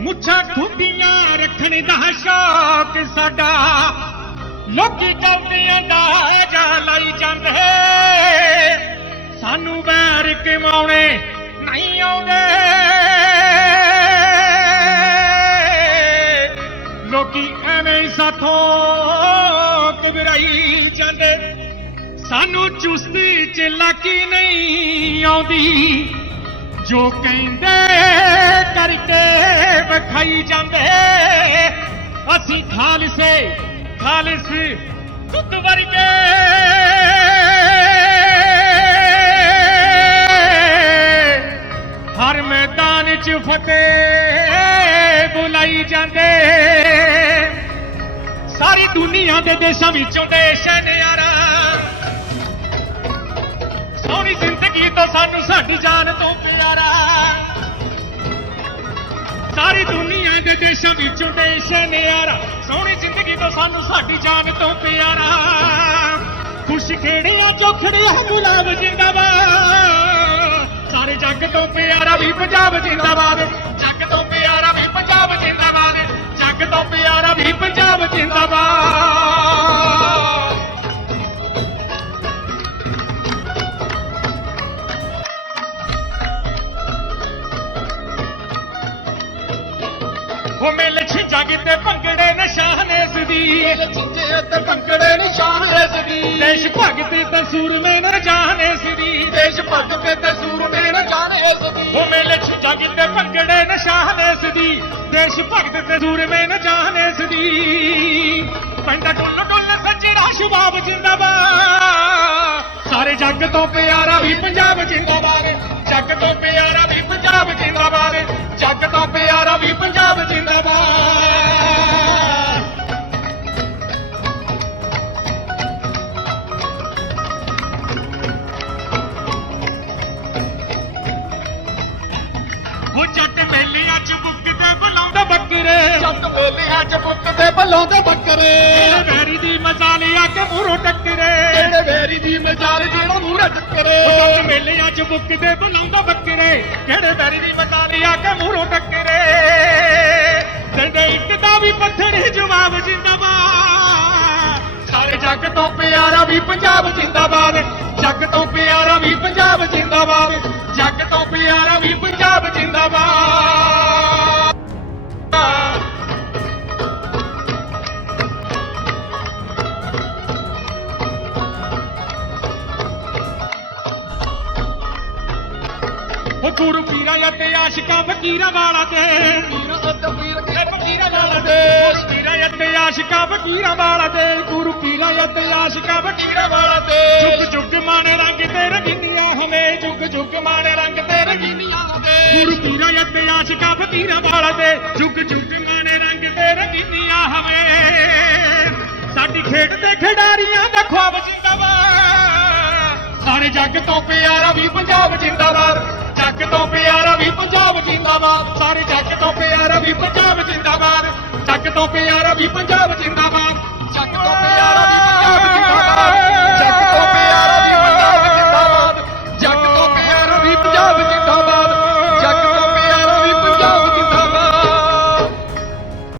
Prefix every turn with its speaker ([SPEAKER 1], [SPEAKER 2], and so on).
[SPEAKER 1] ਮੁੱਛਾਂ ਖੁੰਡੀਆਂ ਰੱਖਣ ਦਾ ਸ਼ੌਕ ਸਾਡਾ। ਲੋਕੀ ਚਾਹੁੰਦਿਆਂ ਦਾ ਜਾ ਲਈ ਜਾਂਦੇ। ਸਾਨੂੰ ਵੈਰ ਕਿਵਾਉਣੇ ਨਹੀਂ ਆਉਂਦੇ। ਲੋਕੀ ਐਵੇਂ ਹੀ ਸਾਥੋਂ ਘਬਰਾਈ ਜਾਂਦੇ। ਸਾਨੂੰ ਚੁਸਤੀ ਚ ਲਾਕੀ ਨਹੀਂ ਆਉਂਦੀ। ਜੋ ਕਹਿੰਦੇ, ਕਰਕੇ ਵਿਖਾਈ ਜਾਂਦੇ। ਅਸੀਂ ਖਾਲਸੇ, ਖਾਲਸ ਤੁੱਤ ਵਰਗੇ। ਹਰ ਮੈਦਾਨ ਚ ਫਤਿਹ ਬੁਲਾਈ ਜਾਂਦੇ। ਸਾਰੀ ਦੁਨੀਆ ਦੇ ਦੇਸ਼ਾਂ ਵਿੱਚੋਂ ਦੇਸ਼ ਨਿਆਰਾ। ਸੋਹਣੀ ਜ਼ਿੰਦਗੀ ਤੋਂ ਸਾਨੂੰ ਸਾਡੀ ਜਾਨ ਤੋਂ ਪਿਆਰਾ। ਸਾਰੀ ਦੁਨੀਆ ਦੇ ਦੇਸ਼ਾਂ ਵਿੱਚੋਂ ਦੇਸ਼ ਨਿਆਰਾ। ਸੋਹਣੀ ਜ਼ਿੰਦਗੀ ਤੋਂ ਸਾਨੂੰ ਸਾਡੀ ਜਾਨ ਤੋਂ ਪਿਆਰਾ। ਖੁਸ਼ ਖੇੜਿਆ, ਚੋਖੜਿਆ, ਗੁਲਾਬ ਜਿੰਦਾਬਾਦ। ਸਾਰੇ ਜੱਗ ਤੋਂ ਪਿਆਰਾ ਵੀ ਪੰਜਾਬ ਜਿੰਦਾਬਾਦ। ਉਹ ਮੇਲੇ ਛਿੰਜਾਂ ਤੇ ਭੰਗੜੇ ਨਿਸ਼ਾਨ ਇਸ ਦੀ।
[SPEAKER 2] ਤੇ ਪੰਕੜੇ ਨਿਸ਼ਾਨ ਇਸ ਦੀ।
[SPEAKER 1] ਦੇਸ਼ ਭਗਤ ਤੇ ਸੂਰਮੇ ਨ ਜਾਣ ਇਸ ਦੀ।
[SPEAKER 2] ਦੇਸ਼ ਭਗਤ ਤੇ ਸੂਰਮੇ ਨ ਜਾਣੇ ਇਸ ਦੀ।
[SPEAKER 1] ਉਹ ਮੇਲੇ ਛਿੰਜਾਂ ਤੇ ਭੰਗੜੇ ਨਿਸ਼ਾਨ ਇਸ ਦੀ। ਦੇਸ਼ ਭਗਤ ਤੇ ਸੂਰਮੇ ਨ ਜਾਣ ਇਸ ਦੀ। ਪੈਂਦਾ ਡੁੱਲ ਡੁੱਲ ਸੱਜਣਾ ਸ਼ਬਾਬ ਜਿੰਦਾਬਾਦ। ਸਾਰੇ ਜੱਗ ਤੋਂ ਪਿਆਰਾ ਵੀ ਪੰਜਾਬ ਜਿੰਦਾਬਾਦ। ਜੱਗ ਤੋਂ ਪਿਆਰਾ ਵੀ ਪੰਜਾਬ ਜਿੰਦਾਬਾਦ। ਜੱਗ ਜੱਟ ਮੇਲਿਆਂ ਚ ਬੁੱਕ ਤੇ ਬੁਲਾਉਂਦਾ ਬੱਕਰੇ।
[SPEAKER 2] ਜੱਟ ਮੇਲਿਆਂ ਚ ਪੁੱਤ ਦੇ ਭੱਲੋਂ ਦੇ ਬੱਕਰੇ।
[SPEAKER 1] ਵੈਰੀ ਦੀ ਮਜ਼ਾਲੀ ਆ ਕੇ ਮੂਰੋਂ ਟੱਕਰੇ।
[SPEAKER 2] ਕਿਹੜੇ ਵੇਰੀ ਦੀ ਮਜਾਲ ਜਿਹੜਾ ਮੂਹਰੇ ਟੱਕਰੇ।
[SPEAKER 1] ਜੱਟ ਮੇਲਿਆਂ ਚ ਬੁੱਕ ਤੇ ਬੁਲਾਉਂਦਾ ਬੱਕਰੇ। ਕਿਹੜੇ ਵੈਰੀ ਦੀ ਮਜ਼ਾਲੀ ਆ ਕੇ ਮੂਰੋਂ ਟੱਕਰੇ। ਕਹਿੰਦੇ ਇੱਕ ਦਾ ਵੀ ਪੱਥਰ ਜਵਾਬ ਜਿੰਦਾਬਾਦ। ਸਾਰੇ ਜੱਗ ਤੋਂ ਪਿਆਰਾ ਵੀ ਪੰਜਾਬ ਜਿੰਦਾਬਾਦ। ਜੱਗ ਤੋਂ ਪਿਆਰਾ ਵੀ ਪੰਜਾਬ ਜਿੰਦਾਬਾਦ। ਜੱਗ ਤੋਂ ਪਿਆਰਾ ਵੀ ਉਹ ਗੁਰੂ ਪੀਰਾਂ ਅਤੇ ਆਸ਼ਿਕਾਂ ਫਕੀਰਾਂ ਵਾਲਾ ਤੇ। ਫਕੀਰਾਂ ਵਾਲਾ ਦੇਸ਼ ਪੀਰਾਂ ਅਤੇ ਆਸ਼ਿਕਾਂ ਫਕੀਰਾਂ ਵਾਲਾ ਤੇ ਗੁਰੂ ਪੀਰਾਂ ਅਤੇ ਆਸ਼ਿਕਾਂ ਫਕੀਰਾਂ ਵਾਲਾ ਤੇ। ਜੁਗ ਜੁਗ ਮਾਣੇ ਰੰਗ ਤੇ ਰੰਗੀਨੀਆਂ ਹਮੇ ਜੁਗ ਜੁਗ ਮਾਣੇ ਰੰਗ ਤੇ ਰੰਗੀਨੀਆਂ ਦੇ ਗੁਰੂ ਪੀਰਾਂ ਅਤੇ ਆਸ਼ਿਕਾਂ ਫਕੀਰਾਂ ਵਾਲਾ ਤੇ, ਜੁਗ ਜੁਗ ਮਾਣੇ ਰੰਗ ਤੇ ਰੰਗੀਨੀਆਂ ਹਮੇ ਸਾਡੀ ਖੇਡ ਦੇ ਖਿਡਾਰੀਆਂ ਦਾ ਖੁਆਬ ਜਿੰਦਾਬਾਦ। ਸਾਰੇ ਜੱਗ ਤੋਂ ਪਿਆਰਾ ਵੀ ਤੋਂ ਪਿਆਰਾ ਵੀ ਪੰਜਾਬ ਜਿੰਦਾਬਾਦ। ਜੱਗ ਤੋਂ ਪਿਆਰਾ ਵੀ ਪੰਜਾਬ ਜਿੰਦਾਬਾਦ।